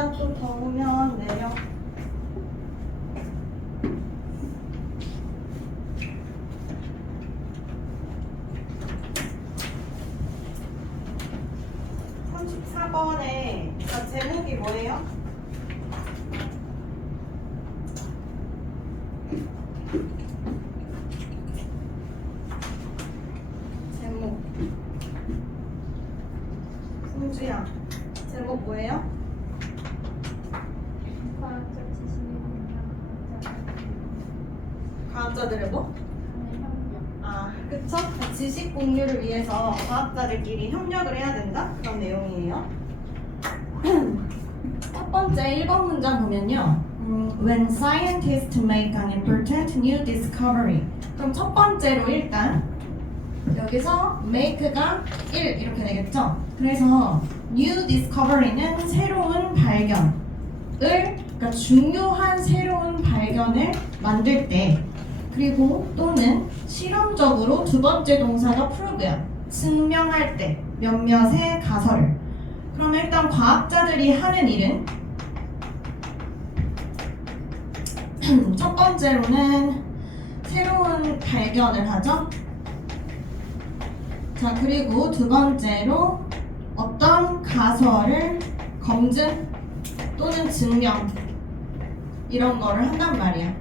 일단 좀 더우면 내려. (34번에) 제목이 뭐예요? 제목 승주야, 제목 뭐예요? 과학적 지식의 과학자들의 뭐? 협력. 아, 그쵸? 지식 공유를 위해서 과학자들끼리 협력을 해야 된다? 그런 내용이에요. 첫 번째 1번 문장 보면요. When scientists make an important new discovery. 그럼 첫 번째로 일단 여기서 make가 1 이렇게 되겠죠? 그래서 new discovery는 새로운 발견을, 그러니까 중요한 새로운 발견을 만들 때, 그리고 또는 실험적으로 두 번째 동사가 prove야, 증명할 때 몇몇의 가설을. 그럼 일단 과학자들이 하는 일은 첫 번째로는 새로운 발견을 하죠. 자, 그리고 두 번째로 어떤 가설을 검증 또는 증명 이런 거를 한단 말이야.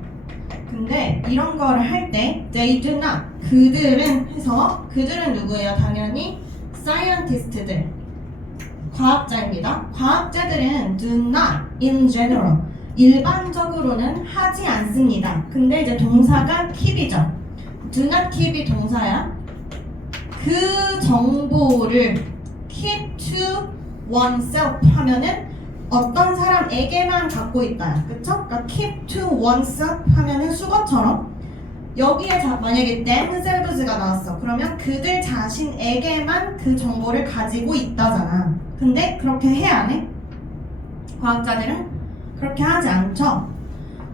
근데 이런 거를 할 때 they do not, 그들은 해서, 그들은 누구예요? 당연히 scientist들, 과학자입니다. 과학자들은 do not in general, 일반적으로는 하지 않습니다. 근데 이제 동사가 keep이죠. do not keep이 동사야. 그 정보를 keep to oneself 하면은 어떤 사람에게만 갖고 있다. 그쵸? 그러니까 keep to oneself 하면은 수거처럼 여기에 만약에 themselves가 나왔어. 그러면 그들 자신에게만 그 정보를 가지고 있다잖아. 근데 그렇게 해 안 해? 과학자들은 그렇게 하지 않죠.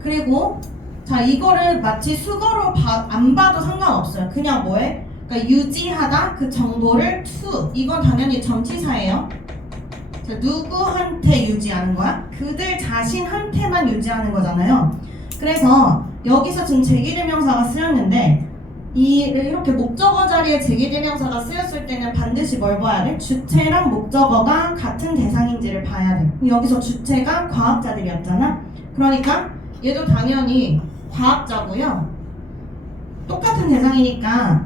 그리고 자, 이거를 마치 수거로 안 봐도 상관없어요. 그냥 뭐해? 그러니까 유지하다, 그 정보를 to, 이건 당연히 전치사예요. 자, 누구한테 유지하는 거야? 그들 자신한테만 유지하는 거잖아요. 그래서 여기서 지금 제기대명사가 쓰였는데 이렇게 목적어 자리에 제기대명사가 쓰였을 때는 반드시 뭘 봐야 돼? 주체랑 목적어가 같은 대상인지를 봐야 돼. 여기서 주체가 과학자들이었잖아. 그러니까 얘도 당연히 과학자고요. 똑같은 대상이니까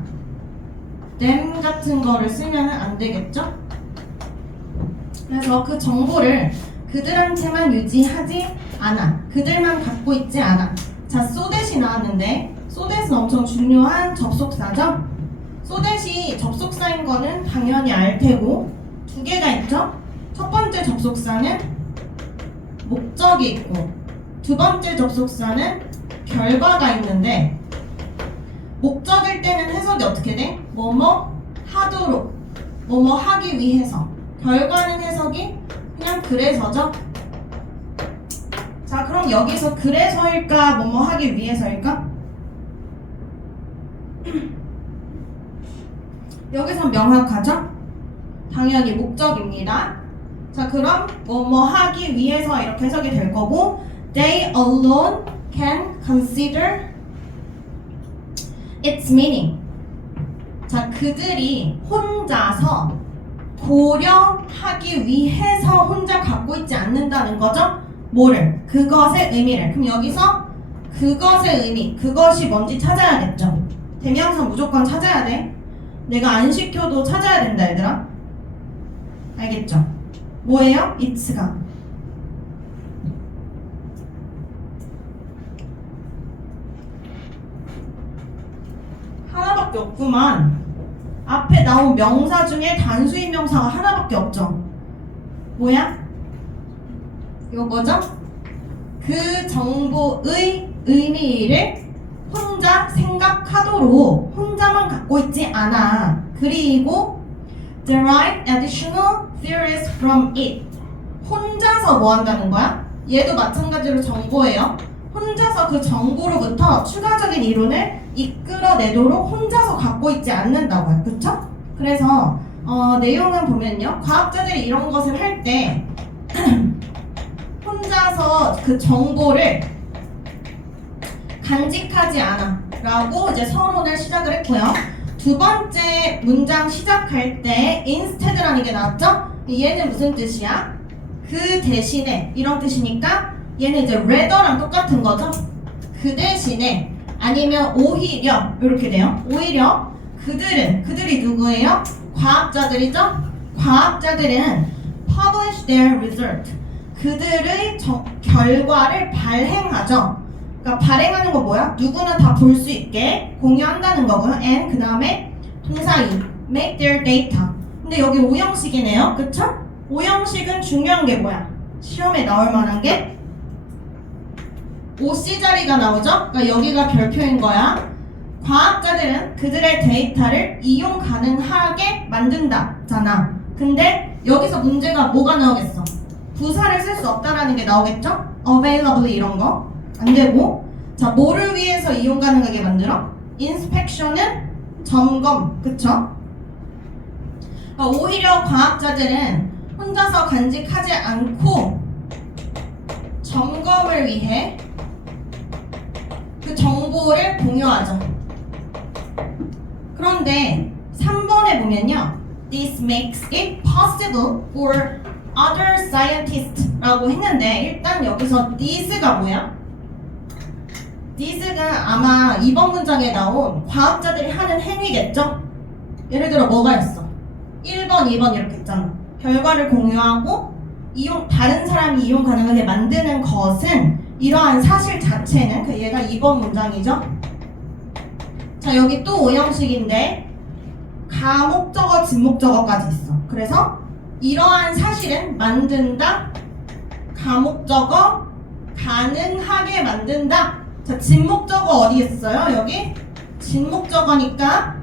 them 같은 거를 쓰면 안 되겠죠? 그래서 그 정보를 그들한테만 유지하지 않아. 그들만 갖고 있지 않아. 자, so that이 나왔는데 so that은 엄청 중요한 접속사죠? so that이 접속사인 거는 당연히 알 테고 두 개가 있죠? 첫 번째 접속사는 목적이 있고 두 번째 접속사는 결과가 있는데 목적일 때는 해석이 어떻게 돼? 뭐뭐 하도록, 뭐뭐 하기 위해서. 결과는 해석이 그냥 그래서죠. 자, 그럼 여기서 그래서일까 뭐뭐 하기 위해서일까? 여기서 명확하죠? 당연히 목적입니다. 자, 그럼 뭐뭐 하기 위해서 이렇게 해석이 될 거고 they alone can consider its meaning. 자, 그들이 혼자서 고려하기 위해서 혼자 갖고 있지 않는다는 거죠? 뭐를? 그것의 의미를. 그럼 여기서 그것의 의미, 그것이 뭔지 찾아야겠죠? 대명사 무조건 찾아야 돼. 내가 안 시켜도 찾아야 된다, 얘들아. 알겠죠? 뭐예요? it's가. 하나밖에 없구만. 앞에 나온 명사 중에 단수인 명사가 하나밖에 없죠. 뭐야? 이거 뭐죠? 그 정보의 의미를 혼자 생각하도록 혼자만 갖고 있지 않아. 그리고 derive additional theories from it. 혼자서 뭐 한다는 거야? 얘도 마찬가지로 정보예요. 혼자서 그 정보로부터 추가적인 이론을 이끌어내도록 혼자서 갖고 있지 않는다고요. 그쵸? 그래서 내용을 보면요. 과학자들이 이런 것을 할 때 혼자서 그 정보를 간직하지 않아 라고 이제 서론을 시작을 했고요. 두 번째 문장 시작할 때 instead라는 게 나왔죠? 얘는 무슨 뜻이야? 그 대신에 이런 뜻이니까 얘는 이제 rather랑 똑같은 거죠. 그 대신에 아니면 오히려 이렇게 돼요. 오히려 그들이 누구예요? 과학자들이죠? 과학자들은 publish their result 그들의 결과를 발행하죠. 그러니까 발행하는 거 뭐야? 누구나 다 볼 수 있게 공유한다는 거고요. and 그 다음에 동사 2 make their data 근데 여기 오형식이네요. 그쵸? 오형식은 중요한 게 뭐야? 시험에 나올 만한 게 OC 자리가 나오죠? 그러니까 여기가 별표인 거야. 과학자들은 그들의 데이터를 이용 가능하게 만든다잖아. 근데 여기서 문제가 뭐가 나오겠어? 부사를 쓸 수 없다라는 게 나오겠죠? available 이런 거 안 되고 자 뭐를 위해서 이용 가능하게 만들어? inspection은 점검 그쵸? 그러니까 오히려 과학자들은 혼자서 간직하지 않고 점검을 위해 그 정보를 공유하죠. 그런데 3번에 보면요. This makes it possible for other scientists 라고 했는데 일단 여기서 this가 뭐야? this가 아마 이번 문장에 나온 과학자들이 하는 행위겠죠? 예를 들어 뭐가 있어? 1번, 2번 이렇게 있잖아. 결과를 공유하고 다른 사람이 이용 가능하게 만드는 것은 이러한 사실 자체는 얘가 2번 문장이죠. 자 여기 또 오형식인데 가목적어, 진목적어까지 있어. 그래서 이러한 사실은 만든다, 가목적어, 가능하게 만든다. 자 진목적어 어디 있어요? 여기 진목적어니까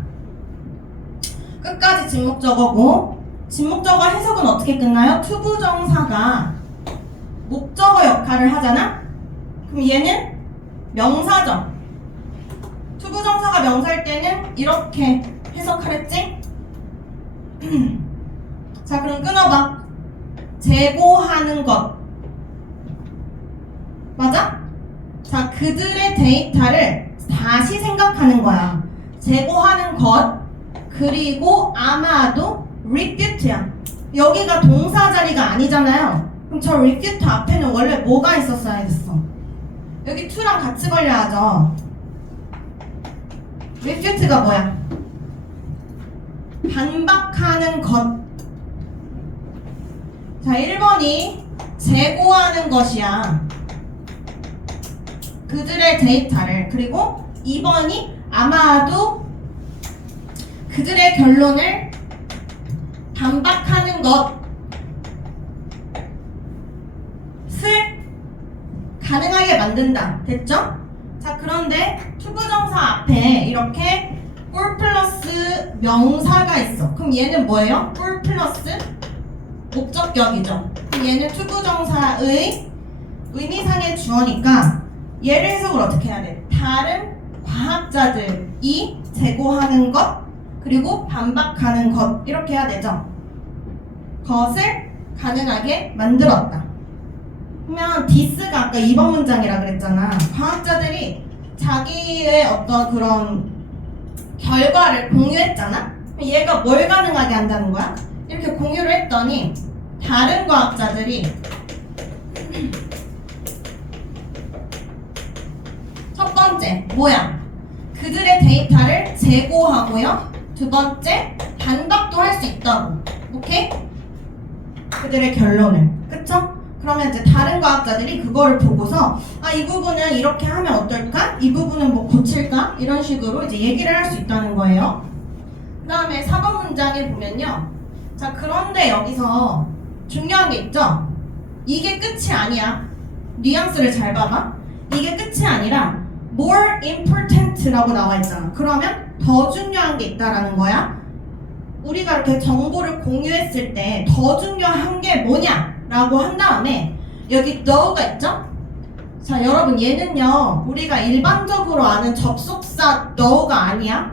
끝까지 진목적어고 진목적어 해석은 어떻게 끝나요? 투부정사가 목적어 역할을 하잖아? 그럼 얘는 명사죠. 투부정사가 명사일 때는 이렇게 해석하랬지? 자 그럼 끊어봐. 제공하는 것 맞아? 자 그들의 데이터를 다시 생각하는 거야. 제공하는 것 그리고 아마도 repute야. 여기가 동사 자리가 아니잖아요. 그럼 저 refute 앞에는 원래 뭐가 있었어야 됐어? 여기 to랑 같이 걸려야죠. refute가 뭐야? 반박하는 것. 자 1번이 제고하는 것이야. 그들의 데이터를. 그리고 2번이 아마도 그들의 결론을 반박하는 것을 가능하게 만든다. 됐죠? 자 그런데 투부정사 앞에 이렇게 for 플러스 명사가 있어. 그럼 얘는 뭐예요? for 플러스 목적격이죠. 그럼 얘는 투부정사의 의미상의 주어니까 얘를 해석을 어떻게 해야 돼? 다른 과학자들이 제고하는 것 그리고 반박하는 것 이렇게 해야 되죠. 것을 가능하게 만들었다. 그러면 this가 아까 2번 문장이라 그랬잖아. 과학자들이 자기의 어떤 그런 결과를 공유했잖아. 얘가 뭘 가능하게 한다는 거야? 이렇게 공유를 했더니 다른 과학자들이 첫 번째 뭐야? 그들의 데이터를 제고하고요. 두 번째 반박도 할 수 있다고. 오케이? 그들의 결론을. 그쵸? 그러면 이제 다른 과학자들이 그거를 보고서 이 부분은 이렇게 하면 어떨까? 이 부분은 뭐 고칠까? 이런 식으로 이제 얘기를 할 수 있다는 거예요. 그 다음에 4번 문장에 보면요. 자 그런데 여기서 중요한 게 있죠? 이게 끝이 아니야. 뉘앙스를 잘 봐봐. 이게 끝이 아니라 more important라고 나와 있잖아. 그러면 더 중요한 게 있다라는 거야. 우리가 이렇게 정보를 공유했을 때 더 중요한 게 뭐냐? 라고 한 다음에 여기 thou가 있죠? 자 여러분 얘는요 우리가 일반적으로 아는 접속사 thou가 아니야.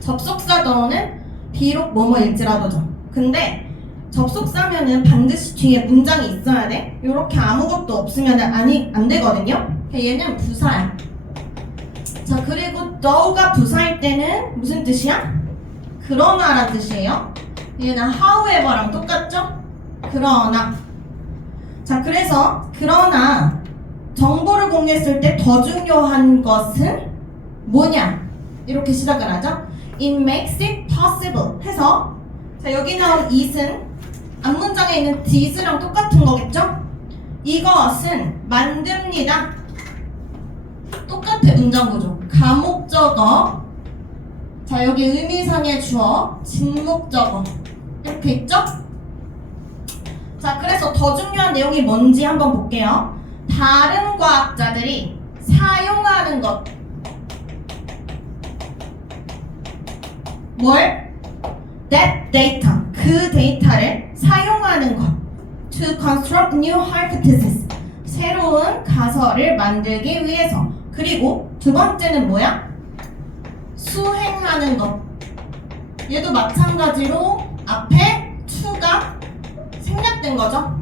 접속사 thou는 비록 뭐뭐일지라도죠. 근데 접속사면은 반드시 뒤에 문장이 있어야 돼. 이렇게 아무것도 없으면 안 되거든요. 얘는 부사야. 자, 그리고 though가 부사일 때는 무슨 뜻이야? 그러나란 뜻이에요. 얘는 however랑 똑같죠? 그러나. 자, 그래서 그러나 정보를 공유했을 때 더 중요한 것은 뭐냐? 이렇게 시작을 하죠. It makes it possible 해서 자, 여기 나온 it은 앞문장에 있는 this랑 똑같은 거겠죠? 이것은 만듭니다. 똑같아, 문장구조. 가목적어. 자, 여기 의미상의 주어, 진목적어. 이렇게 있죠? 자, 그래서 더 중요한 내용이 뭔지 한번 볼게요. 다른 과학자들이 사용하는 것. 뭘? That data. 그 데이터를 사용하는 것. To construct new hypotheses. 새로운 가설을 만들기 위해서. 그리고 두 번째는 뭐야? 수행하는 것. 얘도 마찬가지로 앞에 to가 생략된 거죠.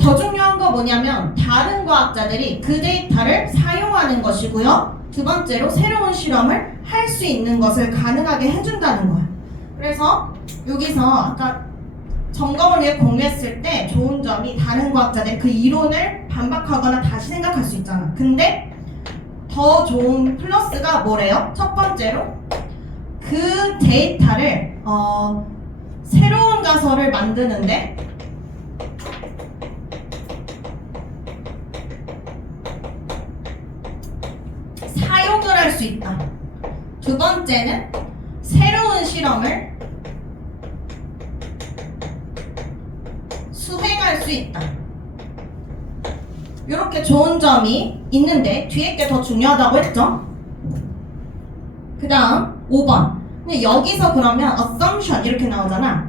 더 중요한 거 뭐냐면 다른 과학자들이 그 데이터를 사용하는 것이고요. 두 번째로 새로운 실험을 할 수 있는 것을 가능하게 해준다는 거야. 그래서 여기서 아까 점검을 위해 공유했을 때 좋은 점이 다른 과학자들이 그 이론을 반박하거나 다시 생각할 수 있잖아. 근데 더 좋은 플러스가 뭐래요? 첫 번째로 그 데이터를 새로운 가설을 만드는데 사용을 할 수 있다. 두 번째는 새로운 실험을 수행할 수 있다. 이렇게 좋은 점이 있는데 뒤에 게 더 중요하다고 했죠? 그 다음 5번. 근데 여기서 그러면 assumption 이렇게 나오잖아.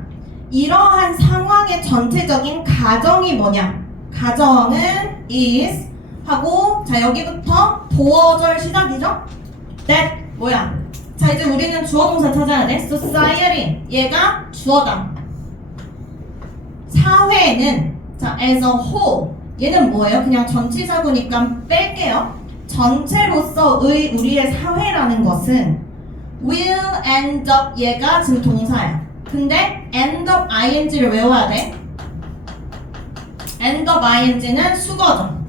이러한 상황의 전체적인 가정이 뭐냐? 가정은 is 하고 자 여기부터 보어절 시작이죠? that 뭐야? 자 이제 우리는 주어 동사 찾아야 돼. society 얘가 주어다. 사회는 자 as a whole 얘는 뭐예요? 그냥 전치사구니까 뺄게요. 전체로서의 우리의 사회라는 것은 will end up 얘가 지금 동사야. 근데 end up ing를 외워야 돼. end up ing는 수거죠.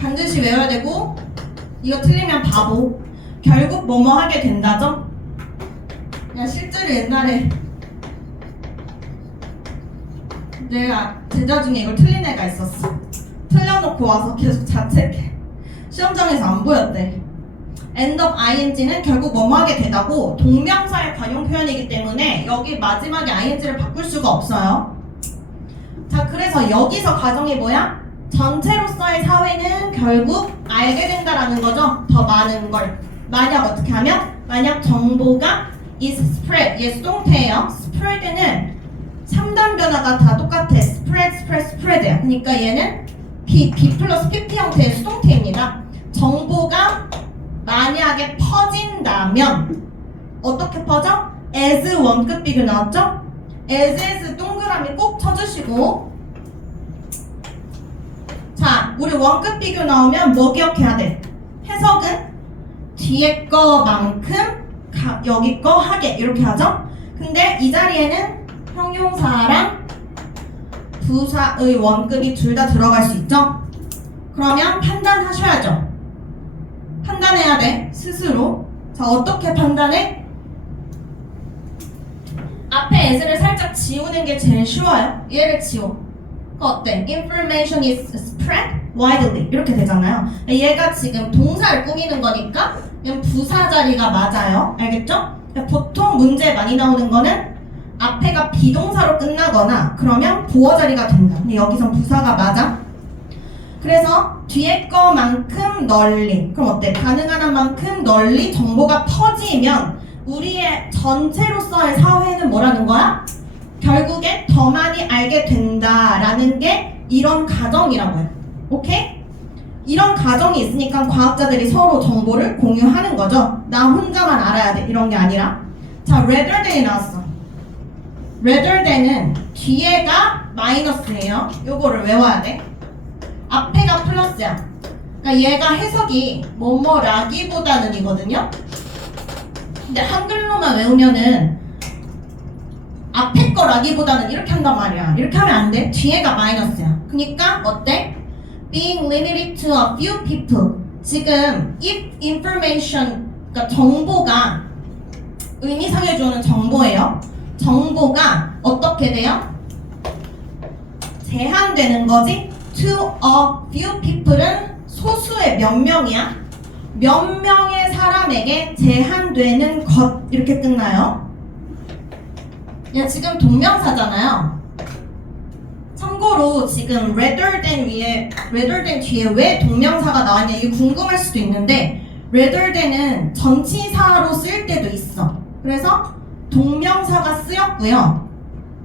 반드시 외워야 되고 이거 틀리면 바보. 결국 뭐뭐 하게 된다죠? 야 실제로 옛날에 내가 제자 중에 이걸 틀린 애가 있었어. 틀려놓고 와서 계속 자책해. 시험장에서 안 보였대. end of ing는 결국 뭐뭐 하게 되다고 동명사의 관용 표현이기 때문에 여기 마지막에 ing를 바꿀 수가 없어요. 자 그래서 여기서 가정이 뭐야? 전체로서의 사회는 결국 알게 된다라는 거죠. 더 많은 걸. 만약 어떻게 하면? 만약 정보가 is spread. 얘 수동태예요. spread는 3단 변화가 다 똑같아. spread, spread, spread야. 그러니까 얘는 B 플러스 PP 형태의 수동태입니다. 정보가 만약에 퍼진다면 어떻게 퍼져? as 원급 비교 나왔죠? as 동그라미 꼭 쳐주시고 자 우리 원급 비교 나오면 뭐 기억해야 돼? 해석은 뒤에 거만큼 여기 거 하게 이렇게 하죠? 근데 이 자리에는 형용사랑 부사의 원급이 둘 다 들어갈 수 있죠? 그러면 판단하셔야죠. 판단해야 돼 스스로. 자 어떻게 판단해? 앞에 as를 살짝 지우는 게 제일 쉬워요. 얘를 지워. 어때? Information is spread widely 이렇게 되잖아요. 얘가 지금 동사를 꾸미는 거니까 그냥 부사 자리가 맞아요. 알겠죠? 보통 문제에 많이 나오는 거는 앞에가 비동사로 끝나거나 그러면 보어 자리가 된다. 근데 여기선 부사가 맞아. 그래서 뒤에 거만큼 널리. 그럼 어때? 가능한 한 만큼 널리 정보가 퍼지면 우리의 전체로서의 사회는 뭐라는 거야? 결국에 더 많이 알게 된다라는 게 이런 가정이라고 해요. 오케이? 이런 가정이 있으니까 과학자들이 서로 정보를 공유하는 거죠. 나 혼자만 알아야 돼. 이런 게 아니라. 자, rather than이 나왔어. rather than은 뒤에가 마이너스예요. 요거를 외워야 돼. 앞에가 플러스야. 그러니까 얘가 해석이 뭐뭐라기보다는 이거든요. 근데 한글로만 외우면은 앞에 거라기보다는 이렇게 한단 말이야. 이렇게 하면 안 돼. 뒤에가 마이너스야. 그러니까 어때? Being limited to a few people. 지금 if information, 그러니까 정보가 의미상에 주는 정보예요. 정보가 어떻게 돼요? 제한되는 거지. To a few people은 소수의 몇 명이야? 몇 명의 사람에게 제한되는 것 이렇게 끝나요. 야 지금 동명사잖아요. 참고로 지금 rather than 뒤에 왜 동명사가 나왔냐 이게 궁금할 수도 있는데 rather than은 전치사로 쓸 때도 있어. 그래서 동명사가 쓰였고요.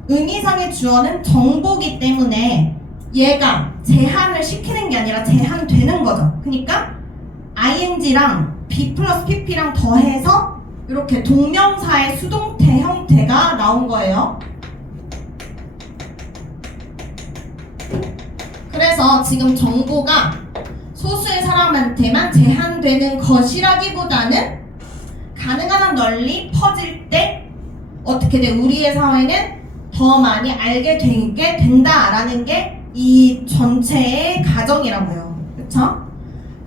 의미상의 주어는 정보기 때문에 얘가 제한을 시키는 게 아니라 제한되는 거죠. 그러니까 ing랑 be 플러스 pp랑 더해서 이렇게 동명사의 수동태 형태가 나온 거예요. 그래서 지금 정보가 소수의 사람한테만 제한되는 것이라기보다는 가능한 한 널리 퍼질 때 어떻게 돼? 우리의 사회는 더 많이 알게 되게 된다라는 게 이 전체의 가정이라고요. 그쵸?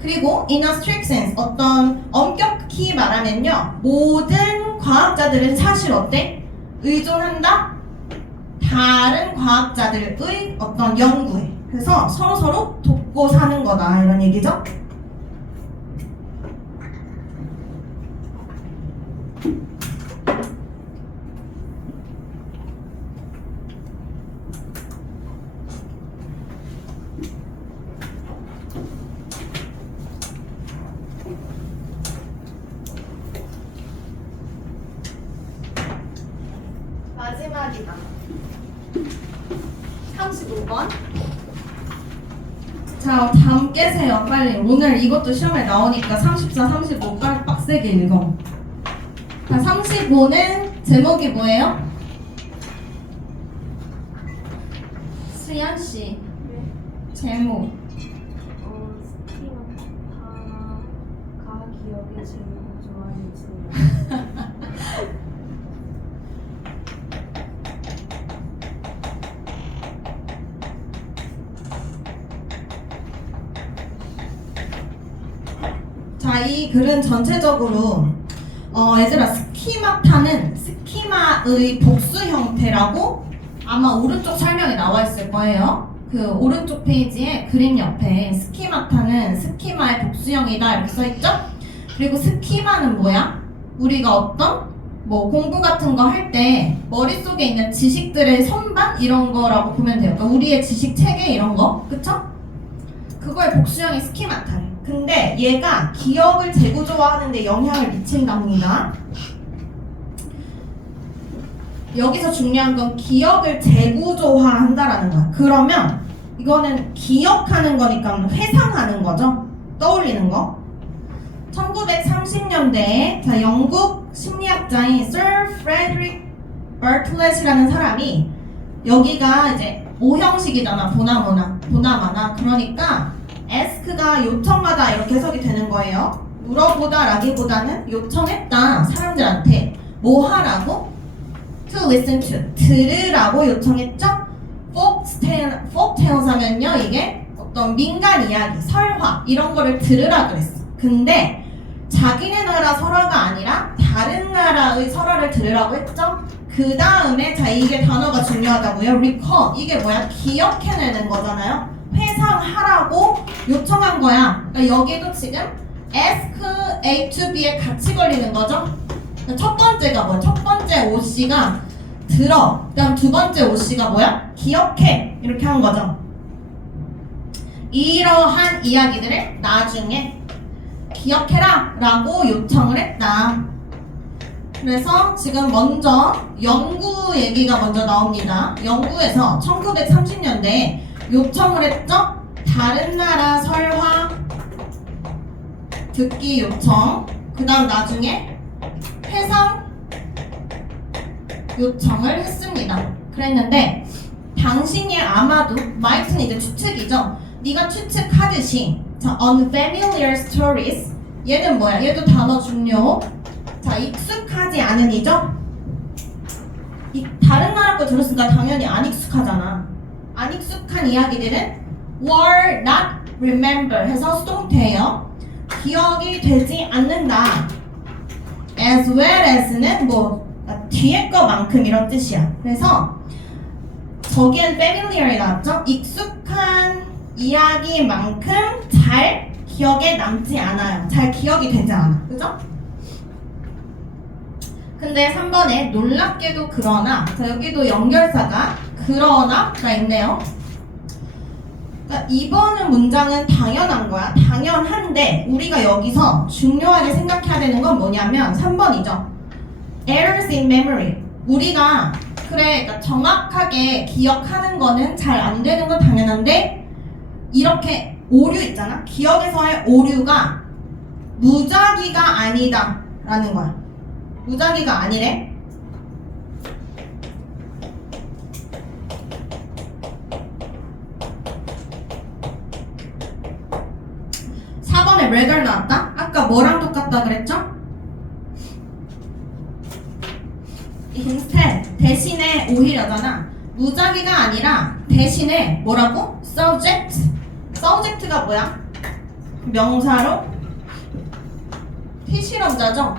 그리고 in a strict sense 어떤 엄격히 말하면요 모든 과학자들은 사실 어때? 의존한다? 다른 과학자들의 어떤 연구에 그래서 서로서로 돕고 사는 거다 이런 얘기죠. 마지막이다. 35번. 자, 잠 깨세요. 빨리. 오늘 이것도 시험에 나오니까 34, 35 빨리 빡세게 읽어. 자, 35는 제목이 뭐예요? 수연 씨. 네. 제목. 스키만 가 기억에 제일 좋아하는 자, 이 글은 전체적으로 얘들아 스키마타는 스키마의 복수 형태라고 아마 오른쪽 설명에 나와 있을 거예요. 그 오른쪽 페이지에 그림 옆에 스키마타는 스키마의 복수형이다 이렇게 써있죠? 그리고 스키마는 뭐야? 우리가 어떤 뭐 공부 같은 거 할 때 머릿속에 있는 지식들의 선반 이런 거라고 보면 돼요. 그러니까 우리의 지식 체계 이런 거, 그쵸? 그거의 복수형이 스키마타래. 근데 얘가 기억을 재구조화하는데 영향을 미친답니다. 여기서 중요한 건 기억을 재구조화한다라는 거야. 그러면 이거는 기억하는 거니까 회상하는 거죠. 떠올리는 거. 1930년대에 자, 영국 심리학자인 Sir Frederick Bartlett이라는 사람이 여기가 이제 오형식이잖아. 보나마나. 그러니까 ask가 요청하다 이렇게 해석이 되는 거예요. 물어보다 라기보다는 요청했다. 사람들한테 뭐 하라고? To listen to. 들으라고 요청했죠? folktales 하면요. 이게 어떤 민간 이야기, 설화 이런 거를 들으라 그랬어. 근데 자기네 나라 설화가 아니라 다른 나라의 설화를 들으라고 했죠? 그 다음에 자 이게 단어가 중요하다고요. recall. 이게 뭐야? 기억해내는 거잖아요. 회상하라고 요청한 거야. 그러니까 여기도 지금 ask A to B에 같이 걸리는 거죠. 그러니까 첫 번째가 뭐야? 첫 번째 OC가 들어. 그다음 두 번째 OC가 뭐야? 기억해. 이렇게 한 거죠. 이러한 이야기들을 나중에 기억해라 라고 요청을 했다. 그래서 지금 먼저 연구 얘기가 먼저 나옵니다. 연구에서 1930년대에 요청을 했죠? 다른 나라 설화 듣기 요청. 그 다음 나중에 회상 요청을 했습니다. 그랬는데 당신이 아마도 might는 이제 추측이죠. 네가 추측하듯이 자, unfamiliar stories 얘는 뭐야? 얘도 단어 중요. 자, 익숙하지 않은이죠? 다른 나라 거 들었으니까 당연히 안 익숙하잖아. 안 익숙한 이야기들은 were not remember 해서 수동태예요. 기억이 되지 않는다. as well as는 뭐 뒤에 거만큼 이런 뜻이야. 그래서 저기엔 familiar이 나왔죠? 익숙한 이야기만큼 잘 기억에 남지 않아요. 잘 기억이 되지 않아. 그죠? 근데 3번에 놀랍게도 그러나 자 여기도 연결사가 그러나가 있네요. 그러니까 이번 문장은 당연한 거야. 당연한데 우리가 여기서 중요하게 생각해야 되는 건 뭐냐면 3번이죠. Errors in memory. 우리가 그래 그러니까 정확하게 기억하는 거는 잘 안 되는 건 당연한데 이렇게 오류 있잖아. 기억에서의 오류가 무작위가 아니다 라는 거야. 무작위가 아니래. rather 나왔다? 아까 뭐랑 똑같다 그랬죠? instead 대신에 오히려잖아. 무작위가 아니라 대신에 뭐라고? subject. subject가 뭐야? 명사로 피실험자죠?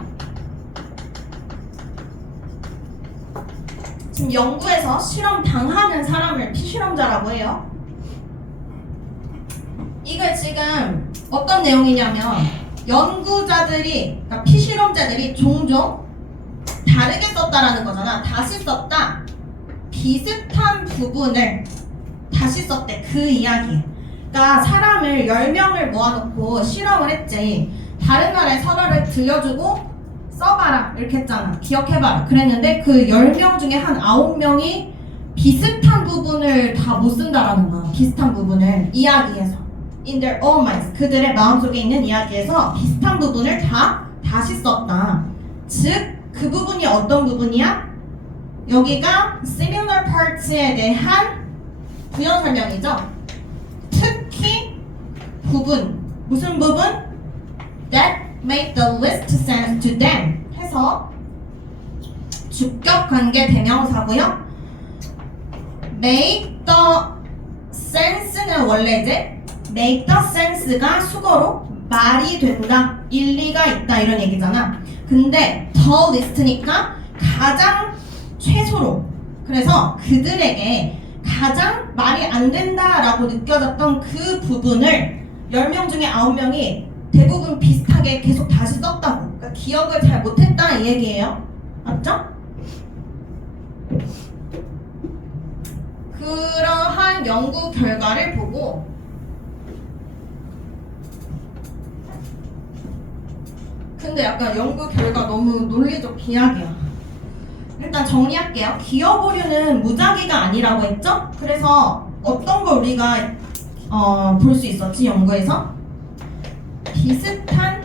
지금 연구에서 실험 당하는 사람을 피실험자라고 해요. 이게 지금 어떤 내용이냐면 연구자들이, 그러니까 피실험자들이 종종 다르게 썼다라는 거잖아. 다시 썼다. 비슷한 부분을 다시 썼대. 그 이야기. 그러니까 사람을 10명을 모아놓고 실험을 했지. 다른 나라의 설화를 들려주고 써봐라 이렇게 했잖아. 기억해봐라 그랬는데 그 10명 중에 한 9명이 비슷한 부분을 다 못 쓴다라는 거야. 비슷한 부분을 이야기에서 in their own minds 그들의 마음속에 있는 이야기에서 비슷한 부분을 다 다시 썼다. 즉 그 부분이 어떤 부분이야? 여기가 similar parts에 대한 부연 설명이죠. 특히 부분 무슨 부분? that make the least sense to them 해서 주격 관계 대명사고요. make the sense는 원래 이제 make the sense가 수거로 말이 된다, 일리가 있다 이런 얘기잖아. 근데 the least니까 가장 최소로, 그래서 그들에게 가장 말이 안 된다라고 느껴졌던 그 부분을 10명 중에 9명이 대부분 비슷하게 계속 다시 썼다고. 그러니까 기억을 잘 못했다 이 얘기예요. 맞죠? 그러한 연구 결과를 보고 근데 약간 연구 결과 너무 논리적 비약이야. 일단 정리할게요. 기억 오류는 무작위가 아니라고 했죠? 그래서 어떤 걸 우리가 볼 수 있었지 연구에서? 비슷한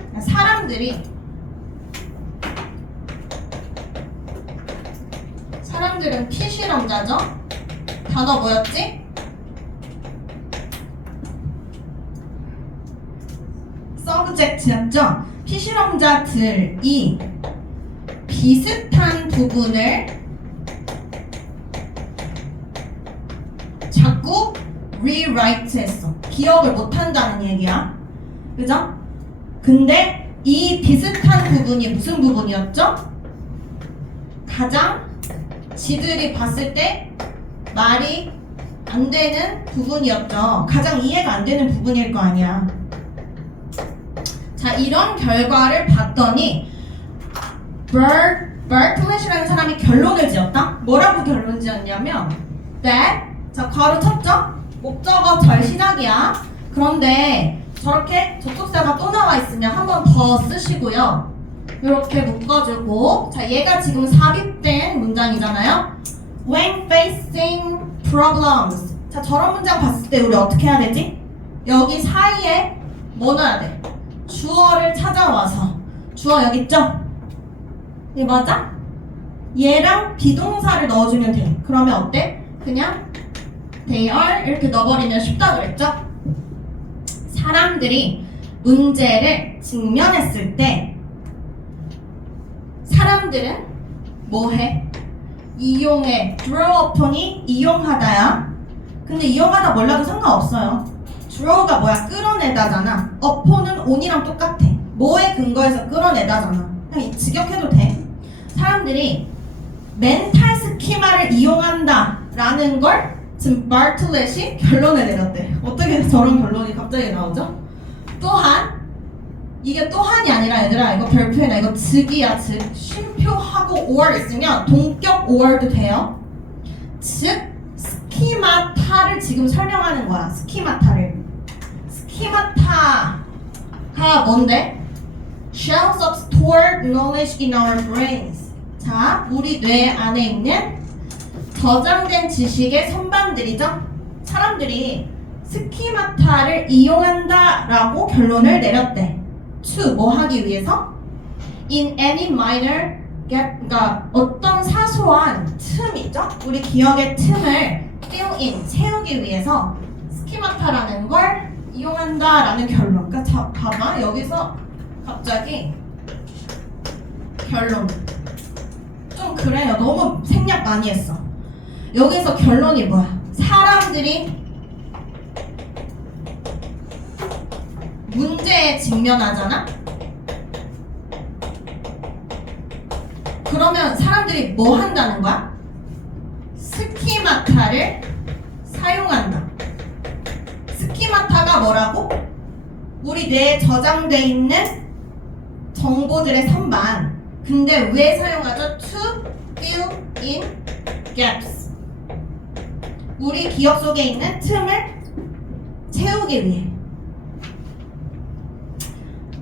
사람들은 피실험자죠? 단어 뭐였지? subject였죠? 피실험자들이 비슷한 부분을 자꾸 rewrite 했어. 기억을 못한다는 얘기야. 그죠? 근데 이 비슷한 부분이 무슨 부분이었죠? 가장 지들이 봤을 때 말이 안 되는 부분이었죠. 가장 이해가 안 되는 부분일 거 아니야. 자, 이런 결과를 봤더니 버클렛이라는 사람이 결론을 지었다? 뭐라고 결론 지었냐면 that, 자 괄호 쳤죠? 목적어 절 시작이야. 그런데 저렇게 접속사가 또 나와 있으면 한 번 더 쓰시고요. 이렇게 묶어주고, 자 얘가 지금 삽입된 문장이잖아요. When facing problems. 자 저런 문장 봤을 때 우리 어떻게 해야 되지? 여기 사이에 뭐 넣어야 돼? 주어를 찾아와서. 주어 여기 있죠? 이게 맞아? 얘랑 비동사를 넣어주면 돼. 그러면 어때? 그냥 they are 이렇게 넣어버리면 쉽다 그랬죠? 사람들이 문제를 직면했을 때 사람들은 뭐 해? 이용해. draw upon이 이용하다야. 근데 이용하다 몰라도 상관없어요. draw가 뭐야? 끌어내다잖아. upon은 on이랑 똑같아. 뭐에 근거해서 끌어내다잖아. 그냥 직역해도 돼. 사람들이 멘탈 스키마를 이용한다 라는 걸 지금 바르틀렛이 결론을 내렸대. 어떻게 저런 결론이 갑자기 나오죠? 또한 이게 또한이 아니라 얘들아 이거 별표나 이거 즉이야 즉. 쉼표하고 or 있으면 동격 or도 돼요. 즉 스키마타를 지금 설명하는 거야. 스키마타를. 스키마타가 뭔데? Shells of stored knowledge in our brains. 자, 우리 뇌 안에 있는 저장된 지식의 선반들이죠. 사람들이 스키마타를 이용한다라고 결론을 내렸대. to 뭐 하기 위해서? In any minor gap, 그러니까 어떤 사소한 틈이죠. 우리 기억의 틈을 fill in, 채우기 위해서 스키마타라는 걸 이용한다라는 결론. 그러니까 자, 봐봐 여기서 갑자기 결론. 좀 그래요. 너무 생략 많이 했어. 여기서 결론이 뭐야? 사람들이 문제에 직면하잖아? 그러면 사람들이 뭐 한다는 거야? 스키마타를 사용한다. 스키마타가 뭐라고? 우리 뇌에 저장돼 있는 정보들의 선반. 근데 왜 사용하죠? To fill in gaps. 우리 기억 속에 있는 틈을 채우기 위해.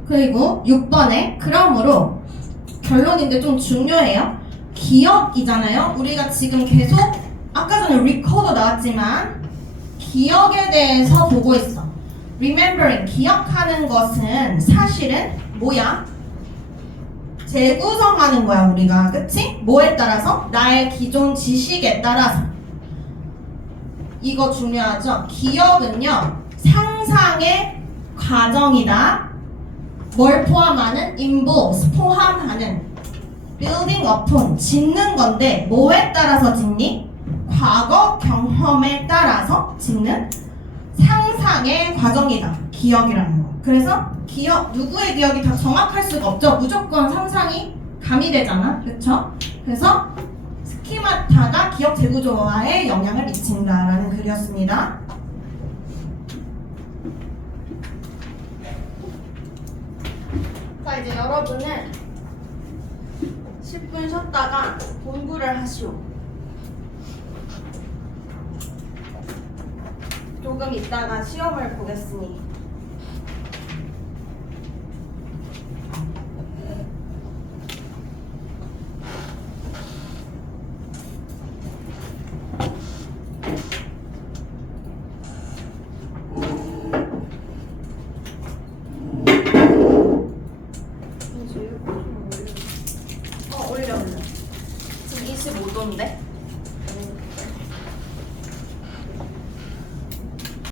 그리고 6번에 그러므로 결론인데 좀 중요해요. 기억이잖아요. 우리가 지금 계속 아까 전에 recall도 나왔지만 기억에 대해서 보고 있어. remembering, 기억하는 것은 사실은 뭐야? 재구성하는 거야 우리가. 그치? 뭐에 따라서? 나의 기존 지식에 따라서. 이거 중요하죠? 기억은요 상상의 과정이다. 뭘 포함하는? involves, 포함하는. building upon, 짓는 건데 뭐에 따라서 짓니? 과거 경험에 따라서 짓는 상상의 과정이다. 기억이라는 거. 그래서 기억, 누구의 기억이 다 정확할 수가 없죠. 무조건 상상이 가미되잖아. 그렇죠? 그래서 스키마타가 기억 재구조화에 영향을 미친다라는 글이었습니다. 자, 이제 여러분은 10분 쉬었다가 공부를 하시오. 조금 있다가 시험을 보겠으니